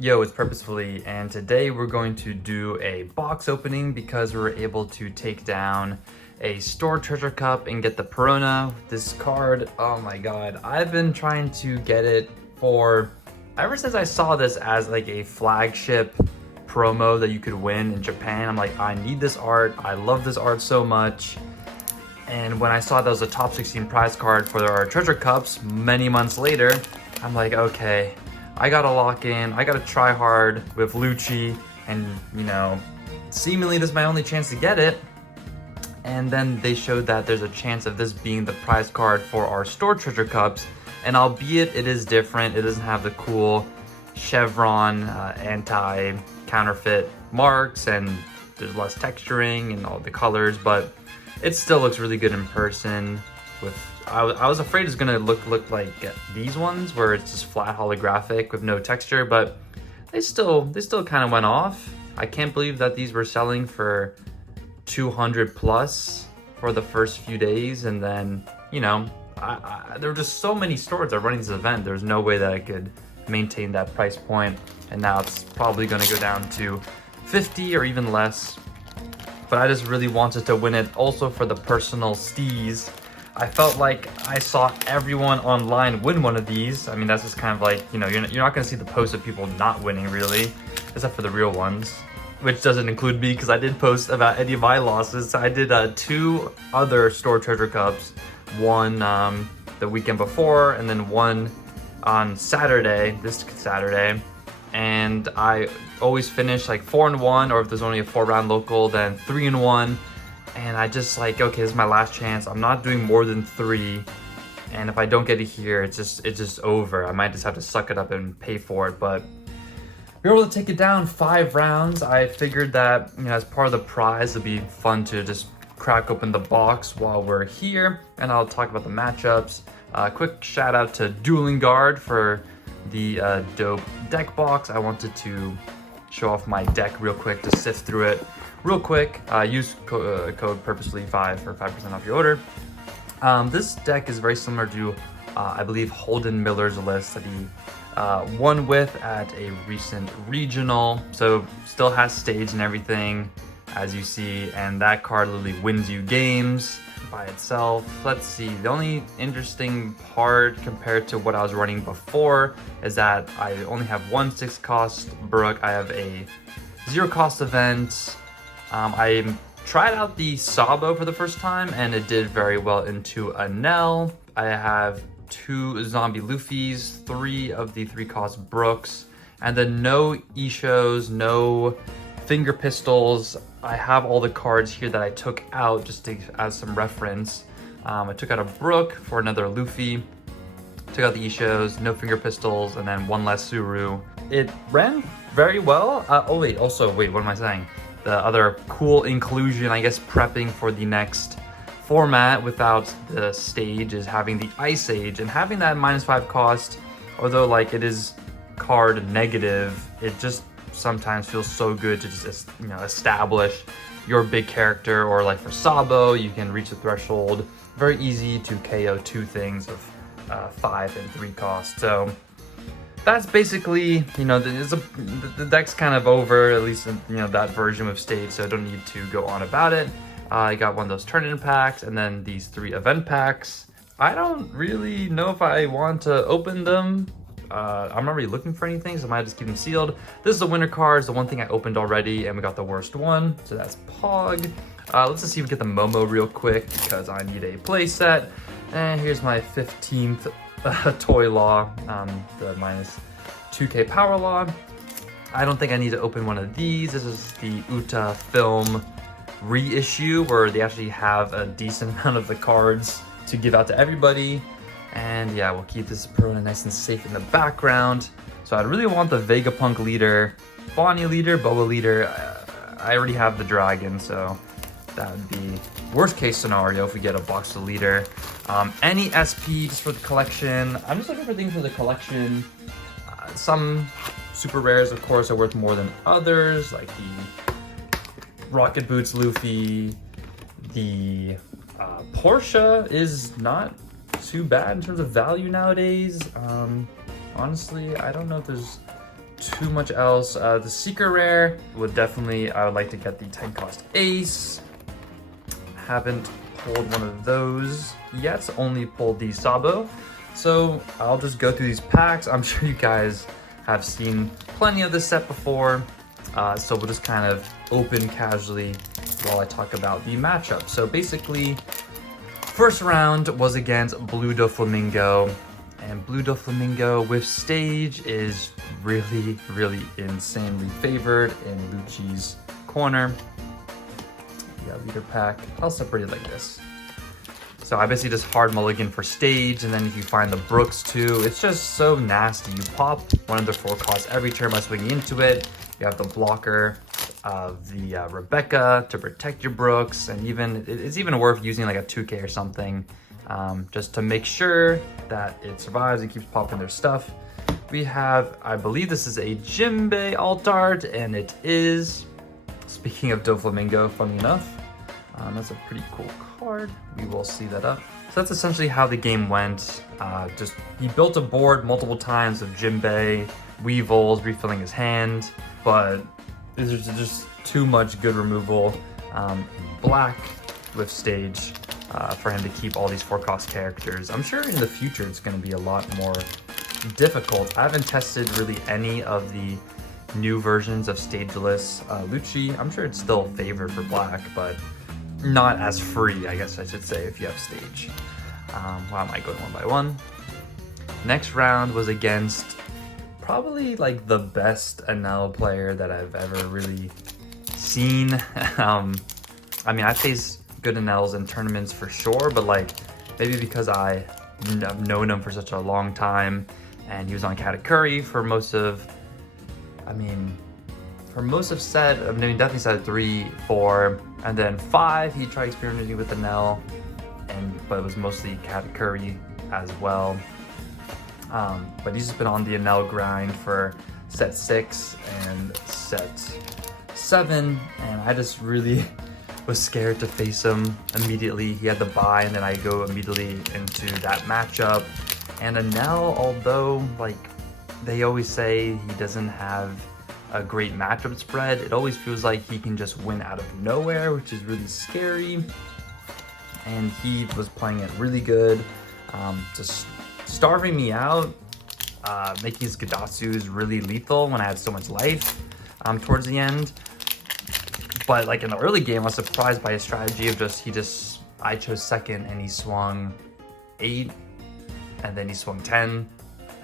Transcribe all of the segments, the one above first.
Yo, it's Purposefully, and today we're going to do a box opening because we were able to take down a store treasure cup and get the Perona. This card, oh my god, I've been trying to get it for ever since I saw this as like a flagship promo that you could win in Japan. I'm like, I need this art, I love this art so much. And when I saw that was a top 16 prize card for our treasure cups many months later, I'm like, okay, I gotta lock in, I gotta try hard with Lucci, and you know, seemingly this is my only chance to get it. And then they showed that there's a chance of this being the prize card for our store treasure cups, and albeit it is different, it doesn't have the cool chevron anti-counterfeit marks, and there's less texturing and all the colors, but it still looks really good in person. I was afraid it's gonna look like these ones where it's just flat holographic with no texture, but they still kind of went off. I can't believe that these were selling for 200 plus for the first few days, and then you know, there were just so many stores that are running this event. There's no way that I could maintain that price point, and now it's probably gonna go down to 50 or even less. But I just really wanted to win it also for the personal stees. I felt like I saw everyone online win one of these. I mean, that's just kind of like, you know, you're not gonna see the posts of people not winning really, except for the real ones, which doesn't include me because I did post about any of my losses. So I did 2 other store treasure cups, one the weekend before and then one on Saturday, this Saturday. And I always finish like 4-1, or if there's only a 4-round local, then 3-1. And I just like, okay, this is my last chance. I'm not doing more than 3. And if I don't get it here, it's just over. I might just have to suck it up and pay for it. But we were able to take it down 5 rounds. I figured that, you know, as part of the prize, it'd be fun to just crack open the box while we're here. And I'll talk about the matchups. Quick shout out to Dueling Guard for the dope deck box. I wanted to show off my deck real quick to sift through it real quick. Use code Purposefully5 for 5% off your order. This deck is very similar to I believe Holden Miller's list that he won with at a recent regional, so still has stage and everything as you see, and that card literally wins you games by itself. Let's see, the only interesting part compared to what I was running before is that I only have 1 6 cost Brook. I have a 0 cost event. I tried out the Sabo for the first time and it did very well into a Nell. I have 2 zombie Luffys, 3 of the 3 cost Brooks, and then no Ishos, no finger pistols. I have all the cards here that I took out just as some reference. I took out a Brook for another Luffy, took out the Ishos, no finger pistols, and then 1 less Suru. It ran very well. Wait, what am I saying? The other cool inclusion, I guess, prepping for the next format without the stage is having the Ice Age, and having that -5 cost, although like it is card negative, it just sometimes feels so good to just, you know, establish your big character. Or like for Sabo, you can reach the threshold very easy to KO 2 things of 5 and 3 cost. So that's basically, you know, the deck's kind of over, at least in, you know, that version with stage, so I don't need to go on about it. I got one of those turn-in packs and then these 3 event packs. I don't really know if I want to open them. I'm not really looking for anything, so I might just keep them sealed. This is the winner cards, the one thing I opened already, and we got the worst one, so that's Pog. Let's just see if we get the Momo real quick because I need a play set. And here's my 15th toy law, the -2k power law. I don't think I need to open one of these. This is the Uta film reissue where they actually have a decent amount of the cards to give out to everybody. And yeah, we'll keep this Perona nice and safe in the background. So I really want the Vegapunk leader, Bonnie leader, Boa leader. I already have the dragon, so that would be worst case scenario if we get a box of leader. Any SP just for the collection. I'm just looking for things for the collection. Some super rares, of course, are worth more than others, like the Rocket Boots Luffy. The Porsche is not too bad in terms of value nowadays. Honestly, I don't know if there's too much else. The secret rare would definitely, I would like to get the 10 cost ace. Haven't pulled one of those yet, only pulled the Sabo. So I'll just go through these packs. I'm sure you guys have seen plenty of this set before. So we'll just kind of open casually while I talk about the matchup. So basically, first round was against Blue Doflamingo. And Blue Doflamingo with stage is really, really insanely favored in Lucci's corner. Yeah, leader pack. I'll separate it like this. So I basically just hard mulligan for stage, and then if you find the Brooks too, it's just so nasty. You pop one of the 4 costs every turn by swinging into it. You have the blocker of the Rebecca to protect your Brooks, and it's even worth using like a 2K or something. Just to make sure that it survives and keeps popping their stuff. We have, I believe this is a Gimme alt art, and it is, speaking of Doflamingo, funny enough, that's a pretty cool card. We will see that up. So that's essentially how the game went. Just he built a board multiple times of Gimme, Weevils, refilling his hand, but there's just too much good removal. Black with stage. For him to keep all these 4-cost characters. I'm sure in the future it's going to be a lot more difficult. I haven't tested really any of the new versions of stageless Lucci. I'm sure it's still favored for black, but not as free, I guess I should say, if you have stage. Why am I going one by one? Next round was against probably like the best NL player that I've ever really seen. I mean, I faced good NLs in tournaments for sure, but like maybe because I've known him for such a long time, and he was on Katakuri for most of, set, definitely set 3, 4, and then 5 he tried experimenting with NL, but it was mostly Katakuri as well. But he's just been on the NL grind for set 6 and set 7, and I just really was scared to face him immediately. He had the bye, and then I go immediately into that matchup. And Anel, although like they always say he doesn't have a great matchup spread, it always feels like he can just win out of nowhere, which is really scary. And he was playing it really good, just starving me out, making his Gadatsus really lethal when I had so much life towards the end. But like in the early game, I was surprised by his strategy of I chose second and he swung 8, and then he swung 10,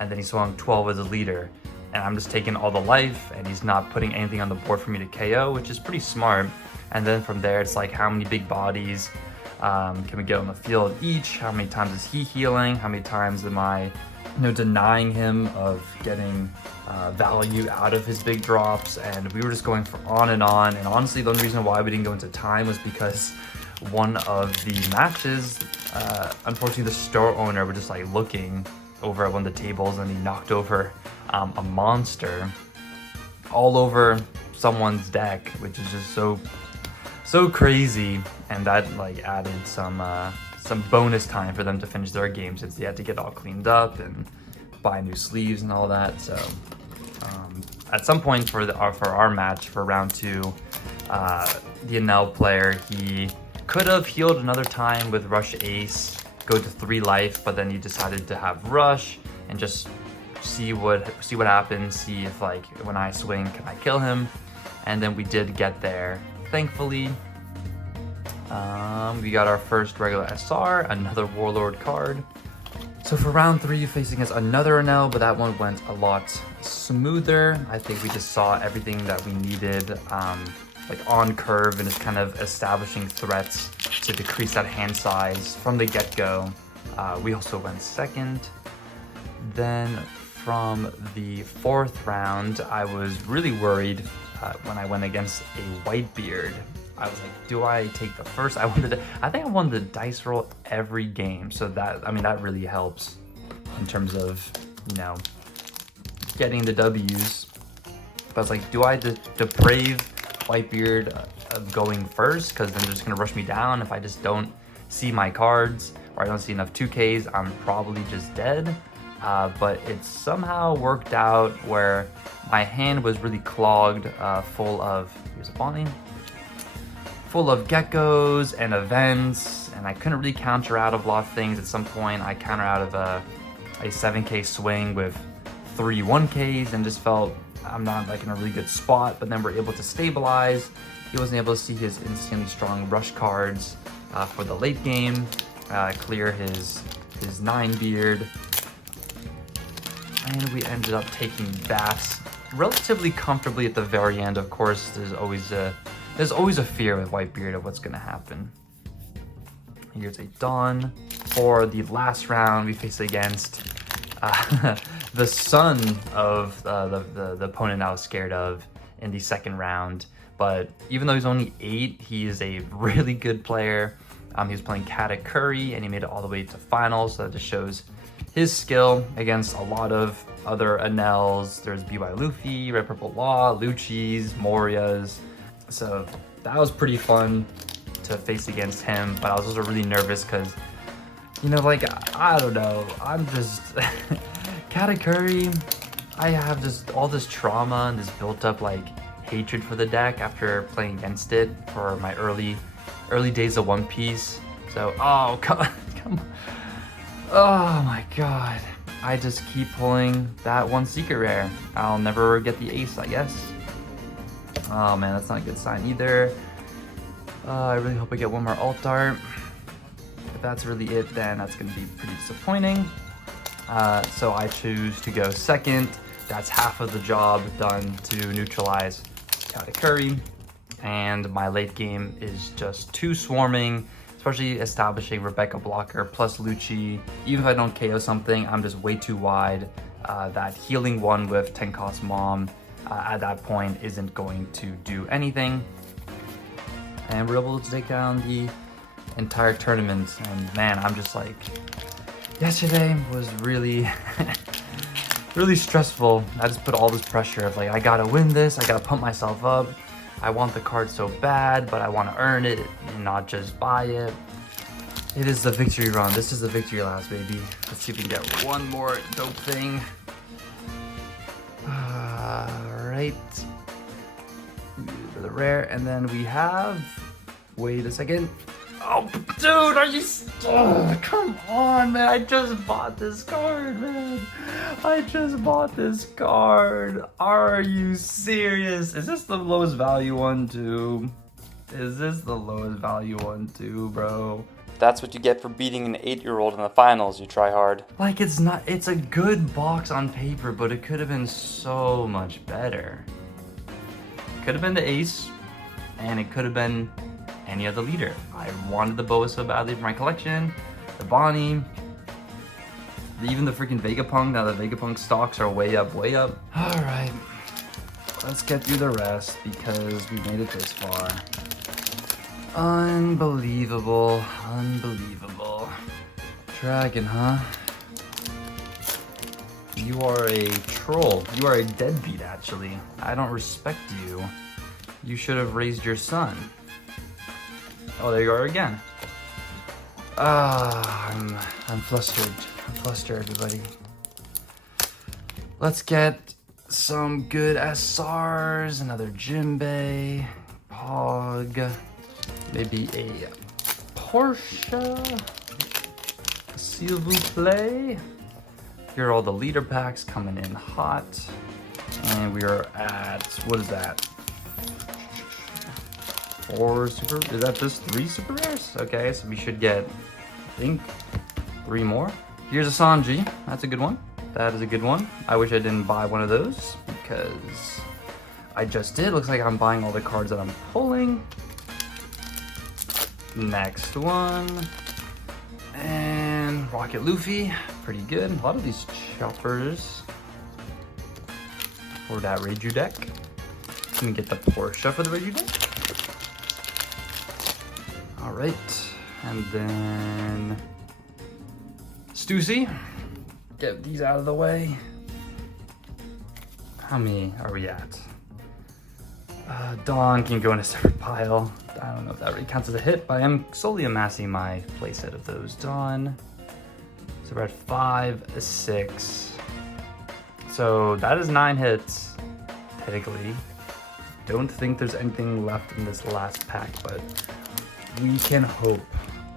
and then he swung 12 as a leader. And I'm just taking all the life, and he's not putting anything on the board for me to KO, which is pretty smart. And then from there, it's like, how many big bodies can we get on the field each? How many times is he healing? How many times am I denying him of getting value out of his big drops? And we were just going for on, and honestly the only reason why we didn't go into time was because one of the matches, unfortunately the store owner was just like looking over at one of the tables, and he knocked over a monster all over someone's deck, which is just so crazy. And that like added some bonus time for them to finish their game, since they had to get all cleaned up and buy new sleeves and all that. So at some point for our match for round 2, the Anel player, he could have healed another time with Rush Ace, go to 3 life, but then he decided to have Rush and just see what happens, see if like when I swing, can I kill him? And then we did get there, thankfully. We got our first regular SR, another Warlord card. So for round 3, facing against another Anel, but that one went a lot smoother. I think we just saw everything that we needed, like on curve, and just kind of establishing threats to decrease that hand size from the get-go. We also went second. Then from the 4th round, I was really worried when I went against a Whitebeard. I was like, do I take the first? I think I wanted to dice roll every game, so that really helps in terms of getting the W's. But I was like, do I deprave Whitebeard of going first, because then they're just gonna rush me down? If I just don't see my cards, or I don't see enough 2Ks, I'm probably just dead. but it somehow worked out where my hand was really clogged, full of, here's a Bonnie, full of geckos and events, and I couldn't really counter out of a lot of things. At some point, I counter out of a 7K swing with 3 1Ks and just felt I'm not like in a really good spot, but then we're able to stabilize. He wasn't able to see his insanely strong rush cards for the late game, clear his 9 beard, and we ended up taking bats relatively comfortably at the very end. Of course, there's always a fear with Whitebeard of what's gonna happen. Here's a Dawn. For the last round, we face against the son of the opponent I was scared of in the second round. But even though he's only 8, he is a really good player. He was playing Katakuri, and he made it all the way to finals, so that just shows his skill against a lot of other Anels. There's BY Luffy, Red Purple Law, Lucci's, Moria's. So that was pretty fun to face against him, but I was also really nervous because, you know, like, I don't know, I'm just... Katakuri, I have just all this trauma and this built up, like, hatred for the deck after playing against it for my early days of One Piece. So, oh, come on. Oh my god. I just keep pulling that one secret rare. I'll never get the ace, I guess. Oh man, that's not a good sign either. I really hope I get one more alt art. If that's really it, then that's gonna be pretty disappointing. So I choose to go second. That's half of the job done to neutralize Katakuri. And my late game is just 2 swarming, especially establishing Rebecca blocker plus Lucci. Even if I don't KO something, I'm just way too wide. That healing one with 10 cost mom at that point isn't going to do anything. And we're able to take down the entire tournament. And man, I'm just like, yesterday was really, really stressful. I just put all this pressure of like, I gotta win this, I gotta pump myself up. I want the card so bad, but I want to earn it and not just buy it. It is the victory run. This is the victory last, baby. Let's see if we can get one more dope thing. Alright. The rare, and then we have... Wait a second. Oh, dude, are you... Oh, come on, man. I just bought this card, man. I just bought this card. Are you serious? Is this the lowest value one, too? Is this the lowest value one, too, bro? That's what you get for beating an 8-year-old in the finals, you try hard. Like, it's not... It's a good box on paper, but it could have been so much better. It could have been the ace, and it could have been... any other leader. I wanted the Boa so badly for my collection, the Bonnie, even the freaking Vegapunk. Now the Vegapunk stocks are way up, way up. All right, let's get through the rest because we made it this far. Unbelievable, unbelievable. Dragon, huh? You are a troll. You are a deadbeat, actually. I don't respect you. You should have raised your son. Oh, there you are again. I'm flustered. I'm flustered, everybody. Let's get some good SRs, another Jimbei, Pog, maybe a Porsche, s'il vous plaît. Here are all the leader packs coming in hot. And we are at, what is that? 4 super, is that just 3 super rares? Okay, so we should get, I think, 3 more. Here's a Sanji, that's a good one. That is a good one. I wish I didn't buy one of those because I just did. Looks like I'm buying all the cards that I'm pulling. Next one. And Rocket Luffy, pretty good. A lot of these choppers for that Reiju deck. Can we get the Porsche for the Reiju deck? All right, and then Stussy. Get these out of the way. How many are we at? Dawn can go in a separate pile. I don't know if that really counts as a hit, but I am slowly amassing my playset of those. Dawn. So we're at 5, 6. So that is 9 hits, technically. Don't think there's anything left in this last pack, but we can hope.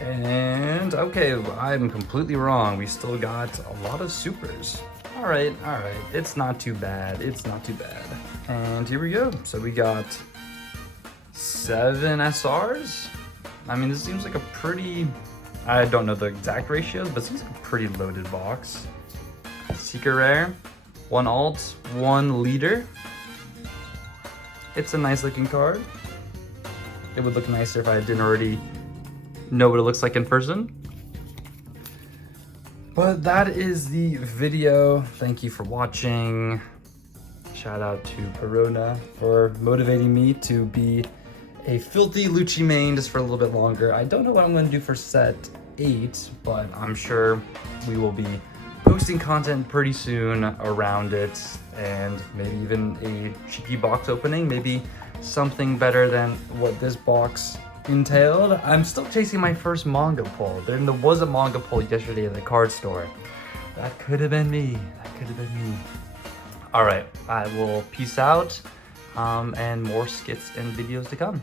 And okay, I'm completely wrong. We still got a lot of supers. All right, it's not too bad. It's not too bad. And here we go. So we got 7 SRs. I mean, this seems like a pretty, I don't know the exact ratios, but it seems like a pretty loaded box. Secret rare, 1 alt, 1 leader. It's a nice looking card. It would look nicer if I didn't already know what it looks like in person. But that is the video. Thank you for watching. Shout out to Perona for motivating me to be a filthy Lucci main just for a little bit longer. I don't know what I'm going to do for set 8, but I'm sure we will be posting content pretty soon around it, and maybe even a cheeky box opening, maybe something better than what this box entailed. I'm still chasing my first manga pull. There was a manga pull yesterday at the card store. That could have been me. That could have been me. All right, I will peace out, and more skits and videos to come.